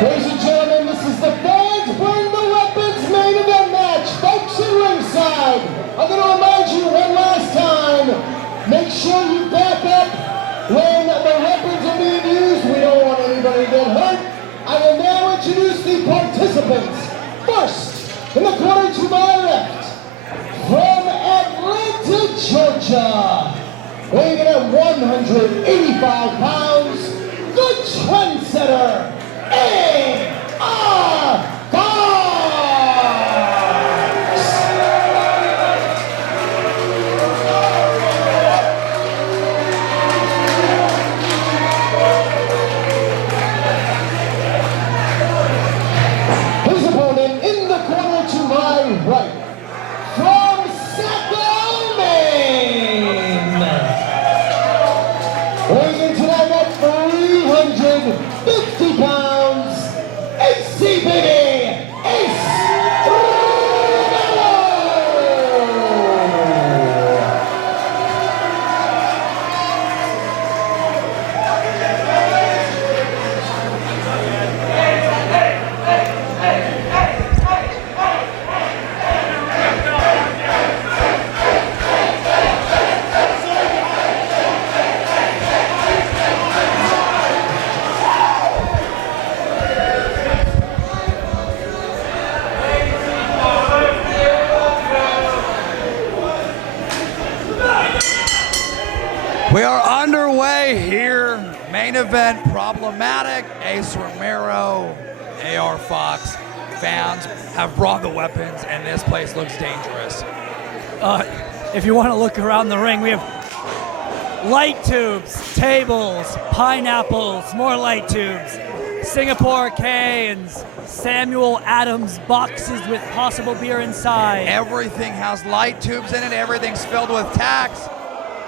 Ladies and gentlemen, this is the Fans Bring the Weapons main event match. Folks at ringside, I'm going to remind you one last time, make sure you back up when the weapons are being used. We don't want anybody to get hurt. I will now introduce the participants. First, in the corner to my left, from Atlanta, Georgia, weighing in at 185 pounds, the trendsetter, A.R. His opponent in the corner to my right, from Sacramento, Maine, weighing in tonight at 350 pounds, AC baby, Ace Romero. We are underway here. Main event problematic. Ace Romero, AR Fox. Fans have brought the weapons, and this place looks dangerous. If you want to look around the ring, we have light tubes, tables, pineapples, more light tubes, Singapore cans, Samuel Adams boxes with possible beer inside. Everything has light tubes in it. Everything's filled with tacks.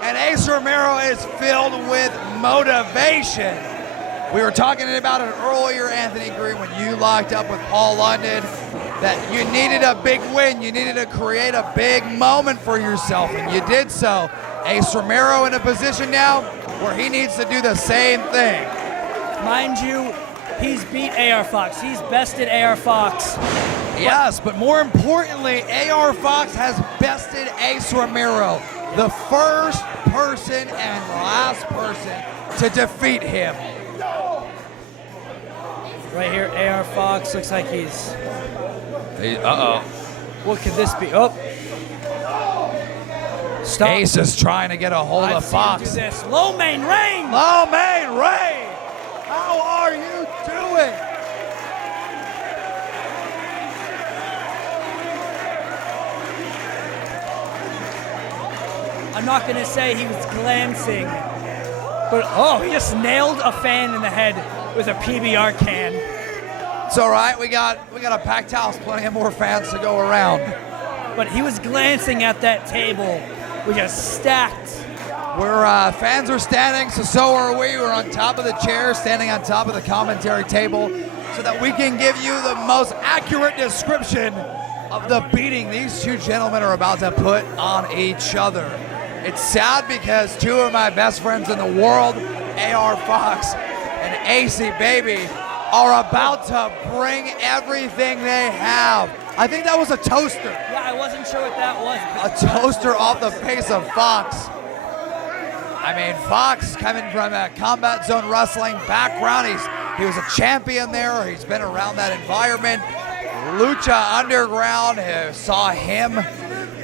And Ace Romero is filled with motivation. We were talking about it earlier, Anthony Green, when you locked up with Paul London, that you needed a big win. You needed to create a big moment for yourself, and you did so. Ace Romero in a position now where he needs to do the same thing. Mind you, he's beat AR Fox. He's bested AR Fox. Yes, but more importantly, AR Fox has bested Ace Romero, the first person and last person to defeat him. Right here, AR Fox looks like he's... Uh-oh. What could this be? Oh. Stop. Ace is trying to get a hold of Fox. Do this. Low main reign. Low main reign. How are you doing? I'm not going to say he was glancing, but oh, he just nailed a fan in the head with a PBR can. It's all right. We got a packed house, plenty of more fans to go around. But he was glancing at that table. We just stacked. Fans are standing, so are we. We're on top of the chair, standing on top of the commentary table, so that we can give you the most accurate description of the beating these two gentlemen are about to put on each other. It's sad because two of my best friends in the world, AR Fox and AC Baby, are about to bring everything they have. I think that was a toaster. Yeah, I wasn't sure what that was. A toaster off the face of Fox. I mean, Fox coming from a Combat Zone Wrestling background. He was a champion there. He's been around that environment. Lucha Underground saw him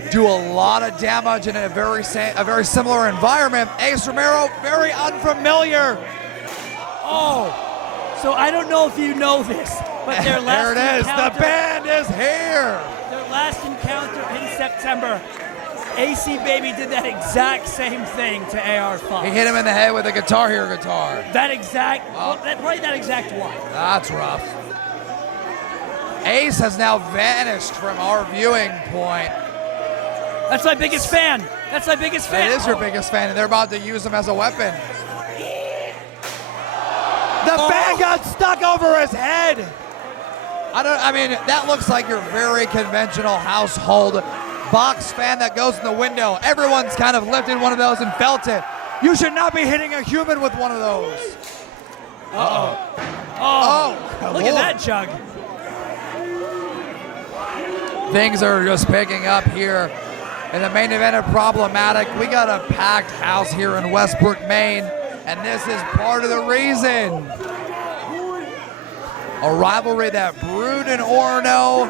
do a lot of damage in a very similar environment. Ace Romero, very unfamiliar. Oh, so I don't know if you know this, but their last there it is. encounter, The band is here. Their last encounter in September, AC Baby did that exact same thing to AR Fox. He hit him in the head with a Guitar Hero guitar. That exact, probably that exact one. That's rough. Ace has now vanished from our viewing point. That's my biggest fan. That's my biggest fan. It is your biggest fan, and they're about to use him as a weapon. The fan got stuck over his head. I mean, that looks like your very conventional household box fan that goes in the window. Everyone's kind of lifted one of those and felt it. You should not be hitting a human with one of those. Uh-oh. Oh, Look at that jug. Things are just picking up here in the main event of Problematic. We got a packed house here in Westbrook, Maine, and this is part of the reason. A rivalry that brewed in Orono,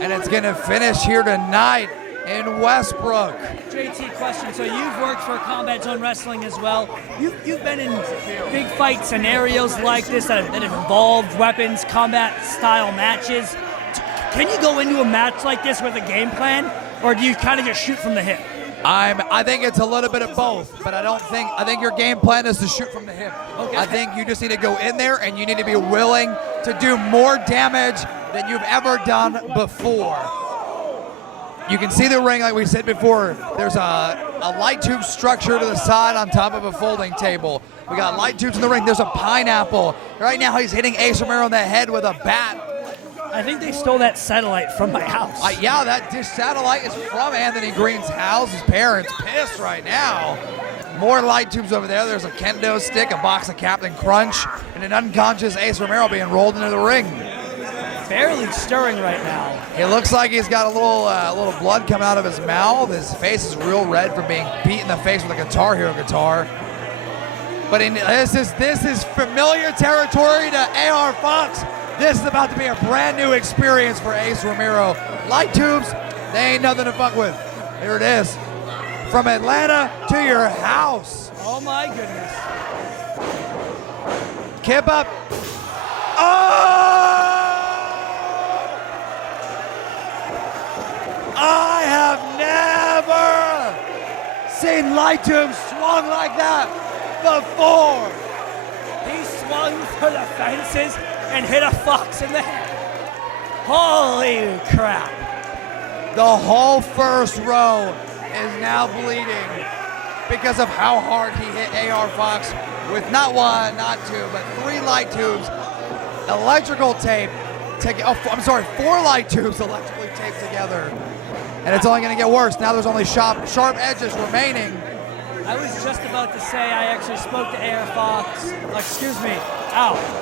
and it's going to finish here tonight in Westbrook. JT, question. So you've worked for Combat Zone Wrestling as well. You've been in big fight scenarios like this that have involved weapons, combat style matches. Can you go into a match like this with a game plan, or do you kind of just shoot from the hip? I think it's a little bit of both, but I think your game plan is to shoot from the hip. Okay. I think you just need to go in there and you need to be willing to do more damage than you've ever done before. You can see the ring, like we said before. There's a light tube structure to the side on top of a folding table. We got light tubes in the ring. There's a pineapple. Right now he's hitting Ace Romero on the head with a bat. I think they stole that satellite from my house. Yeah, that dish satellite is from Anthony Green's house. His parents pissed right now. More light tubes over there. There's a kendo stick, a box of Captain Crunch, and an unconscious Ace Romero being rolled into the ring. Barely stirring right now. It looks like he's got a little blood coming out of his mouth. His face is real red from being beat in the face with a Guitar Hero guitar. But this is familiar territory to AR Fox. This is about to be a brand new experience for Ace Romero. Light tubes, they ain't nothing to fuck with. Here it is. From Atlanta to your house. Oh my goodness. Kip up. Oh! I have never seen light tubes swung like that before. He swung for the fences and hit a Fox in the head. Holy crap. The whole first row is now bleeding because of how hard he hit AR Fox with not one, not two, but 3 light tubes, electrical tape, 4 light tubes electrically taped together. And it's only going to get worse. Now there's only sharp edges remaining. I was just about to say I actually spoke to AR Fox.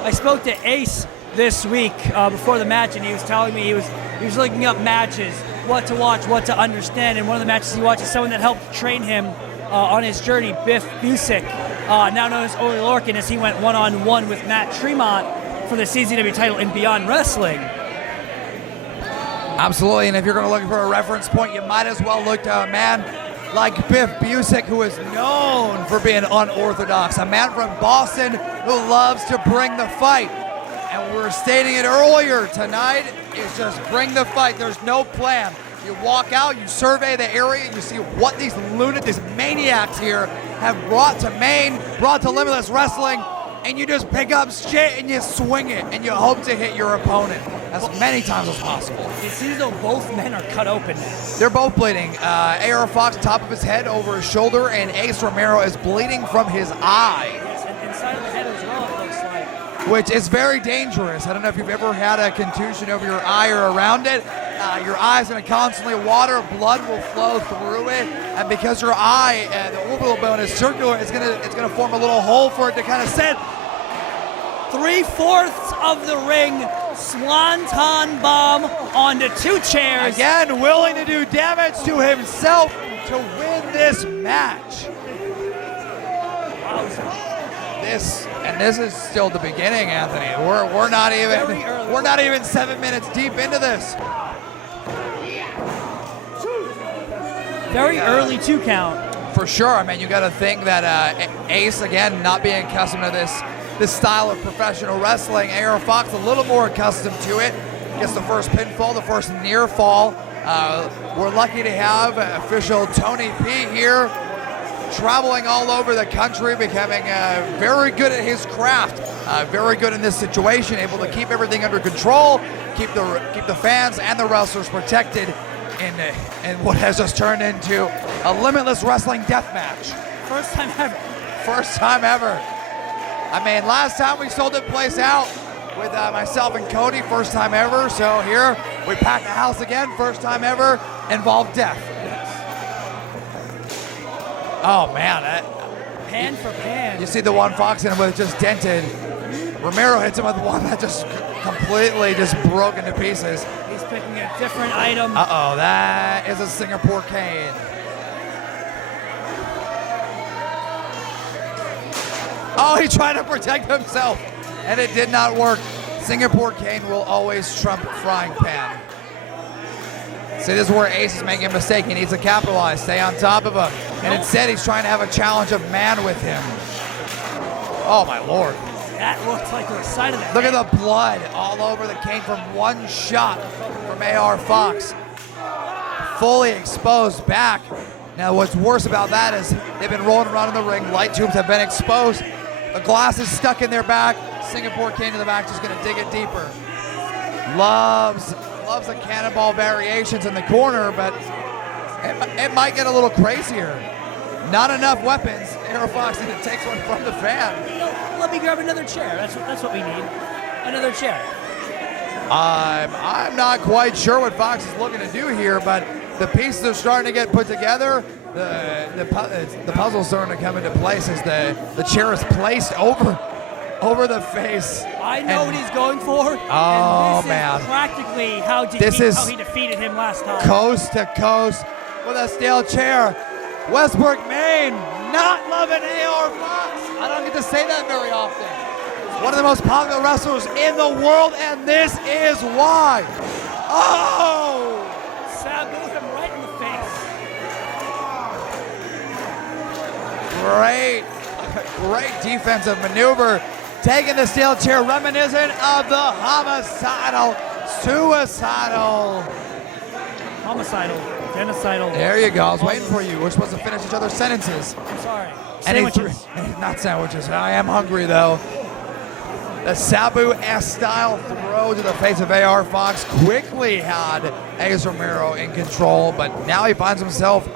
I spoke to Ace this week before the match, and he was telling me he was looking up matches, what to watch, what to understand. And one of the matches he watched is someone that helped train him on his journey, Biff Busick, now known as Ole Lorcan, as he went one-on-one with Matt Tremont for the CZW title in Beyond Wrestling. Absolutely, and if you're going to look for a reference point, you might as well look to a man like Biff Busick, who is known for being unorthodox, a man from Boston who loves to bring the fight. And we were stating it earlier, tonight is just bring the fight. There's no plan. You walk out, you survey the area, you see what these maniacs here have brought to Maine, brought to Limitless Wrestling, and you just pick up shit and you swing it, and you hope to hit your opponent as many times as possible. It seems as though both men are cut open now. They're both bleeding. AR Fox, top of his head, over his shoulder, and Ace Romero is bleeding from his eye. Yes, and inside of the head as well, it looks like. Which is very dangerous. I don't know if you've ever had a contusion over your eye or around it. Your eye's going to constantly water, blood will flow through it, and because your eye, the orbital bone is circular, it's going to form a little hole for it to kind of set. 3/4 of the ring, swanton bomb onto 2 chairs. Again, willing to do damage to himself to win this match. This is still the beginning, Anthony. We're not even 7 minutes deep into this. Very early 2 count. For sure. I mean, you got to think that Ace, again, not being accustomed to this style of professional wrestling. AR Fox a little more accustomed to it. Gets the first pinfall, the first near fall. We're lucky to have official Tony P here, traveling all over the country, becoming very good at his craft, very good in this situation, able to keep everything under control, keep the fans and the wrestlers protected in what has just turned into a Limitless Wrestling death match. First time ever. First time ever. I mean, last time we sold the place out with myself and Cody, first time ever. So here we pack the house again, first time ever, involved death. Oh man, Pan for pan. you see the one Fox in with just dented. Romero hits him with one that just completely just broke into pieces. He's picking a different item. Uh-oh, that is a Singapore cane. Oh, he tried to protect himself, and it did not work. Singapore cane will always trump frying pan. See, this is where Ace is making a mistake. He needs to capitalize, stay on top of him. And instead, he's trying to have a challenge of man with him. Oh, my Lord. That looks like the side of the Look at the blood all over the cane from one shot from AR Fox. Fully exposed back. Now, what's worse about that is they've been rolling around in the ring. Light tubes have been exposed. The glass is stuck in their back. Singapore cane to the back, just gonna dig it deeper. Loves the cannonball variations in the corner, but it might get a little crazier. Not enough weapons. AR Fox even takes one from the fan. Let me grab another chair. That's what we need. Another chair. I'm not quite sure what Fox is looking to do here, but the pieces are starting to get put together. The puzzle's starting to come into place as the chair is placed over the face. I know what he's going for. Oh, and this man. is practically how he defeated him last time. Coast to coast with a steel chair. Westbrook, Maine, not loving AR Fox. I don't get to say that very often. One of the most popular wrestlers in the world, and this is why. Oh! Sabu him right in the face. Great defensive maneuver. Taking the steel chair, reminiscent of the homicidal, suicidal. Homicidal, genocidal. There you go. I was waiting for you. We're supposed to finish each other's sentences. I'm sorry. Sandwiches. Not sandwiches. I am hungry, though. The Sabu-esque style throw to the face of AR Fox quickly had Ace Romero in control, but now he finds himself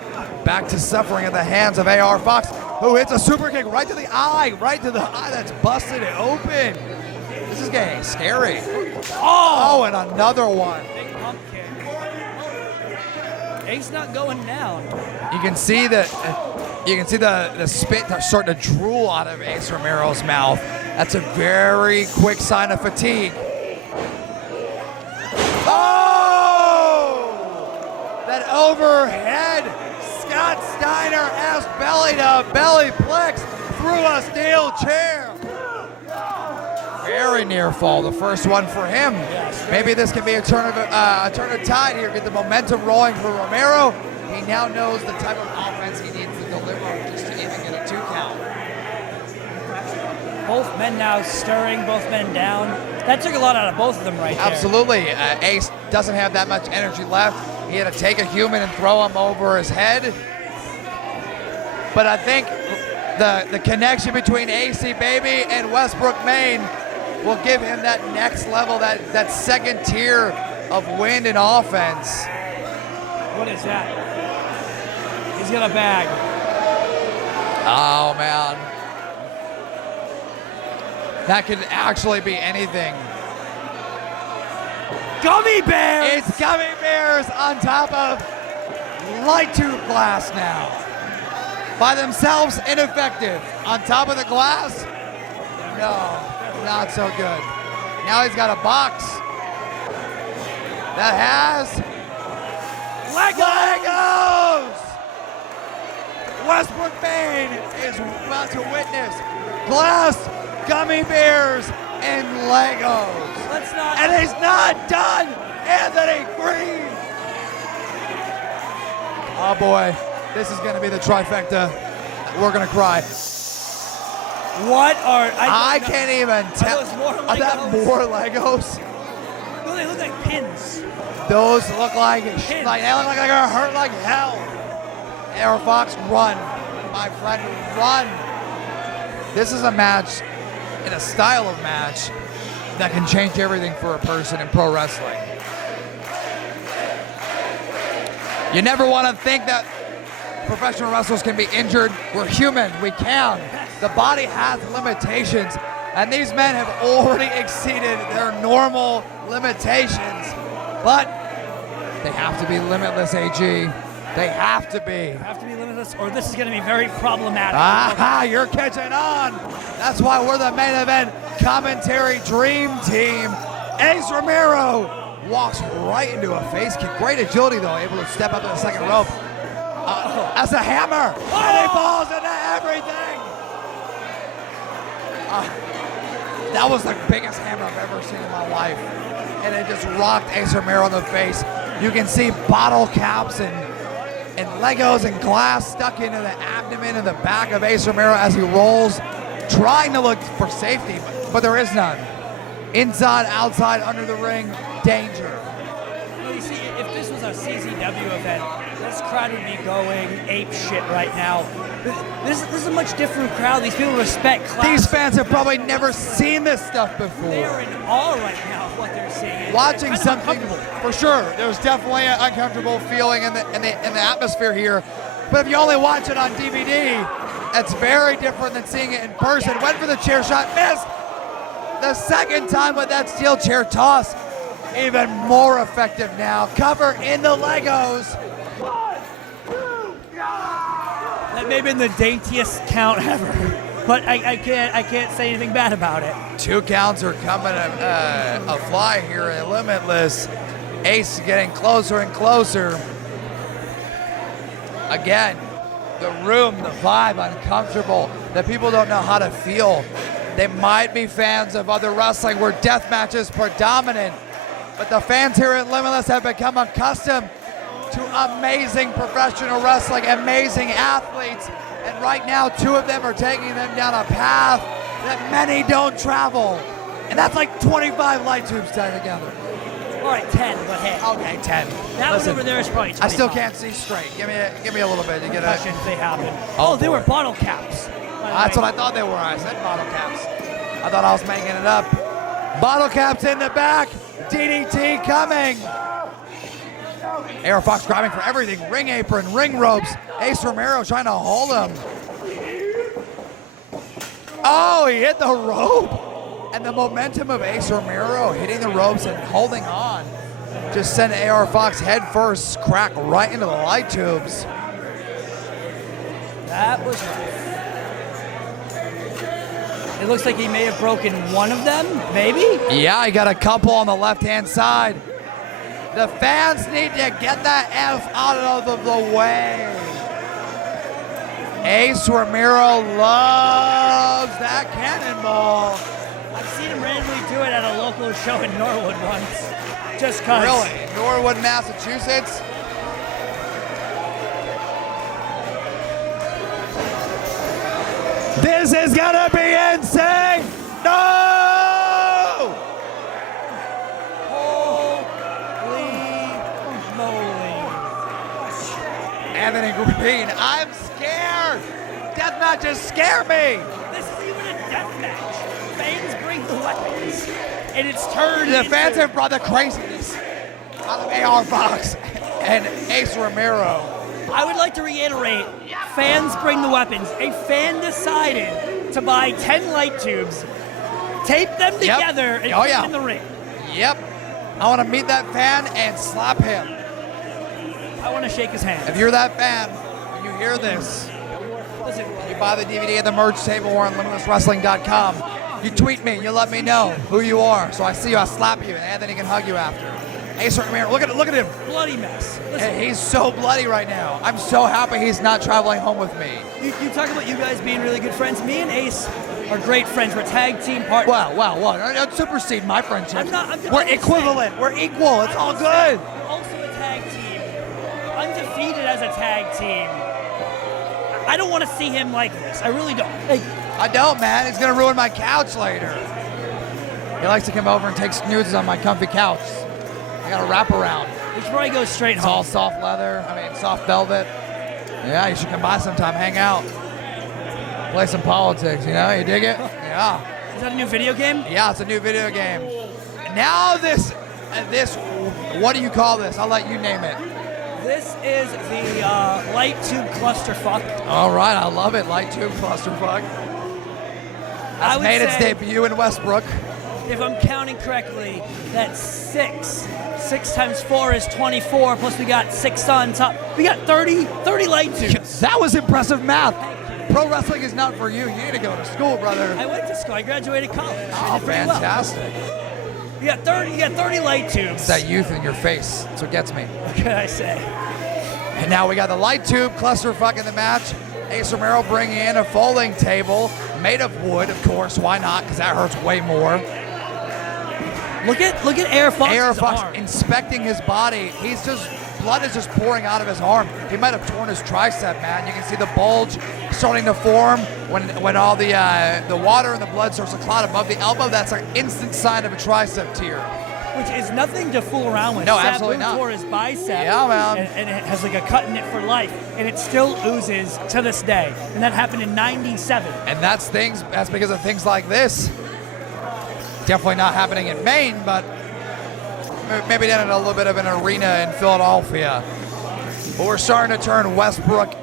back to suffering at the hands of AR Fox, who hits a super kick right to the eye that's busted open. This is getting scary. Oh, and another one. Big pump kick. Ace not going down. You can see the spit starting to drool out of Ace Romero's mouth. That's a very quick sign of fatigue. Oh! That overhead Scott Steiner-esque belly plex through a steel chair. Very near fall, the first one for him. Maybe this can be a turn of tide here, get the momentum rolling for Romero. He now knows the type of offense he needs to deliver just to even get a 2 count. Both men now stirring, both men down. That took a lot out of both of them right there. Absolutely. Ace doesn't have that much energy left. He had to take a human and throw him over his head. But I think the connection between AC Baby and Westbrook, Maine will give him that next level, that second tier of wind and offense. What is that? He's got a bag. Oh, man. That could actually be anything. Gummy bears! It's gummy bears on top of light tube glass now. By themselves, ineffective. On top of the glass, no, not so good. Now he's got a box that has Legos! Westbrook Maine is about to witness glass, gummy bears, and Legos. And he's not done, Anthony Green. Oh boy, this is gonna be the trifecta. We're gonna cry. What are... I can't even tell. Are that more Legos? No, they look like pins. Those look like pins. they look like they're gonna hurt like hell. AR Fox, run. My friend, run. This is a match in a style of match that can change everything for a person in pro wrestling. You never want to think that professional wrestlers can be injured. We're human, we can. The body has limitations, and these men have already exceeded their normal limitations. But they have to be limitless, AG. They have to be. Have to be limitless Limitless, or this is going to be very problematic. Aha, you're catching on. That's why we're the main event commentary dream team. Ace Romero walks right into a face kick. Great agility, though, able to step up to the second rope. That's a hammer, and he falls into everything. That was the biggest hammer I've ever seen in my life. And it just rocked Ace Romero in the face. You can see bottle caps and Legos and glass stuck into the abdomen and the back of Ace Romero as he rolls, trying to look for safety, but there is none. Inside, outside, under the ring, danger. Well, you see, if this was a CZW event, this crowd would be going ape shit right now. This is a much different crowd. These people respect class. These fans have probably never seen this stuff before. They're in awe right now of what they're seeing. Watching something, for sure, there's definitely an uncomfortable feeling in the atmosphere here. But if you only watch it on DVD, it's very different than seeing it in person. Went for the chair shot, missed. The second time with that steel chair toss, even more effective now. Cover in the Legos. That may have been the daintiest count ever, but I can't say anything bad about it. 2 counts are coming a fly here at Limitless. Ace getting closer and closer. Again, the room, the vibe, uncomfortable. The people don't know how to feel. They might be fans of other wrestling where deathmatch is predominant, but the fans here at Limitless have become accustomed to amazing professional wrestling, amazing athletes, and right now 2 of them are taking them down a path that many don't travel, and that's like 25 light tubes tied together. All right, 10, but hey. Okay, 10. That one over there is probably 25. I still can't see straight. Give me a little bit to get a. If they happen. Oh, they were bottle caps. That's what I thought they were. I said bottle caps. I thought I was making it up. Bottle caps in the back. DDT coming. AR Fox grabbing for everything. Ring apron, ring ropes. Ace Romero trying to hold him. Oh, he hit the rope. And the momentum of Ace Romero hitting the ropes and holding on just sent AR Fox head first, crack right into the light tubes. That was rough. It looks like he may have broken one of them, maybe? Yeah, he got a couple on the left-hand side. The fans need to get that F out of the way. Ace Romero loves that cannonball. I've seen him randomly do it at a local show in Norwood once. Just cause. Really? Norwood, Massachusetts? This is gonna be insane! No! Holy moly. Anthony Green, I'm scared! Death matches scare me! This is even a death match. Fans bring the weapons, and it's turned The fans have brought the craziness out of AR Fox and Ace Romero. I would like to reiterate, fans bring the weapons. A fan decided to buy 10 light tubes, tape them together, and put them in the ring. Yep. I want to meet that fan and slap him. I want to shake his hand. If you're that fan, when you hear this, Listen, you buy the DVD at the merch table or on limitlesswrestling.com. You tweet me, you let me know who you are. So I see you, I slap you, and Anthony can hug you after. Ace Romero, look at him. bloody mess. Listen, And he's so bloody right now. I'm so happy he's not traveling home with me. you talk about you guys being really good friends. Me and Ace are great friends. We're tag team partners. Wow. Don't supersede my friendship. I'm We're equivalent. We're equal. It's all good. Also a tag team. Undefeated as a tag team. I don't want to see him like this. I really don't. I don't, man. It's going to ruin my couch later. He likes to come over and take snoozes on my comfy couch. I got a wraparound. He should probably go straight It's home. all soft leather. Soft velvet. Yeah, you should come by sometime. Hang out. Play some politics, you dig it? Yeah. Is that a new video game? Yeah, it's a new video game. Now this, what do you call this? I'll let you name it. This is the light tube clusterfuck. All right, I love it. Light tube clusterfuck. I That's would made its say- debut in Westbrook. if I'm counting correctly, that's 6. 6 times 4 is 24, plus we got 6 on top. We got 30 light tubes. That was impressive math. Pro wrestling is not for you. You need to go to school, brother. I went to school. I graduated college. Oh, I did pretty well. fantastic. You got 30 light tubes. It's that youth in your face. That's what gets me. What can I say? And now we got the light tube clusterfuck in the match. Ace Romero bringing in a folding table made of wood, of course. Why not? Because that hurts way more. Look at Air Fox's Air Fox arm. inspecting his body. Blood is just pouring out of his arm. He might have torn his tricep, man. You can see the bulge starting to form when all the water and the blood starts to clot above the elbow. That's an instant sign of a tricep tear. Which is nothing to fool around with. No, Sabu absolutely not. tore his bicep. Yeah, man. And it has like a cut in it for life, and it still oozes to this day. And that happened in '97. And that's because of things like this. Definitely not happening in Maine, but maybe down in a little bit of an arena in Philadelphia. But we're starting to turn Westbrook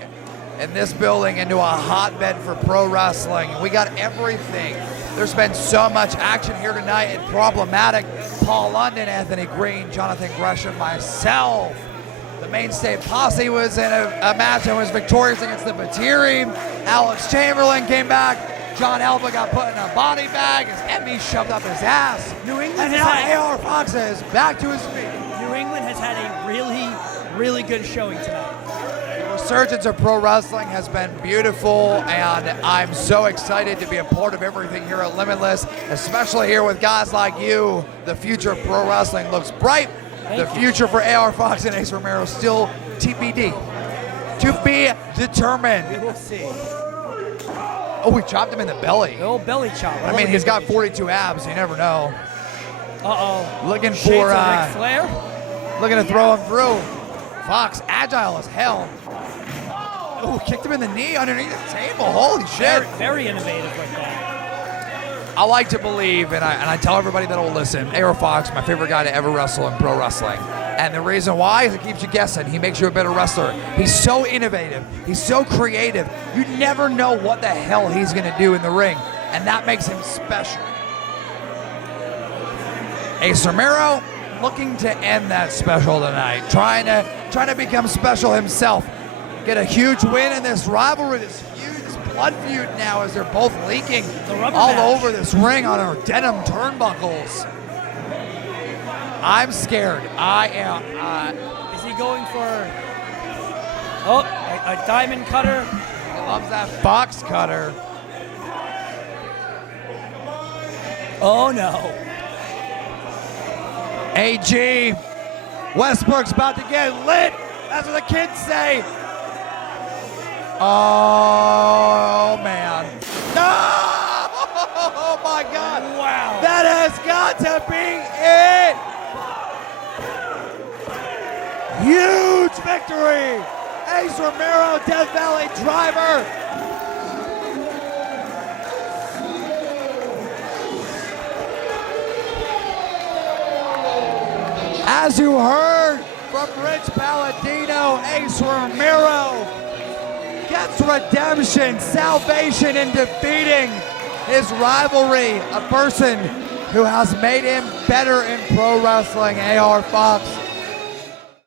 and this building into a hotbed for pro wrestling. We got everything. There's been so much action here tonight and problematic. Paul London, Anthony Green, Jonathan Gresham, myself. The Mainstay Posse was in a match and was victorious against the Batiri. Alex Chamberlain came back. John Elba got put in a body bag. His Emmy shoved up his ass. New England And has now had- AR Fox is back to his feet. New England has had a really good showing tonight. The resurgence of pro wrestling has been beautiful, and I'm so excited to be a part of everything here at Limitless, especially here with guys like you. The future of pro wrestling looks bright. The future for AR Fox and Ace Romero still TBD. To be determined. We will see. Oh, we chopped him in the belly. The old belly chop. I mean, he's got 42 abs. You never know. Uh-oh. Looking Shades for, of Ric Flair? looking to throw him through. Fox, agile as hell. Oh, kicked him in the knee underneath the table. Holy shit. Very innovative like that. I like to believe, and I tell everybody that will listen, AR Fox, my favorite guy to ever wrestle in pro wrestling. And the reason why is it keeps you guessing. He makes you a better wrestler. He's so innovative. He's so creative. You never know what the hell he's going to do in the ring. And that makes him special. Ace Romero looking to end that special tonight. Trying to become special himself. Get a huge win in this rivalry, this blood feud now as they're both leaking all over this ring on our denim turnbuckles. I'm scared. I am. Is he going for a diamond cutter? He loves that box cutter. Oh no. AG. Westbrook's about to get lit. That's what the kids say. Oh, man. No! Oh, my God. Wow. That has got to be it. Huge victory. Ace Romero, Death Valley driver. As you heard from Rich Palladino, Ace Romero gets redemption, salvation in defeating his rivalry, a person who has made him better in pro wrestling, AR Fox.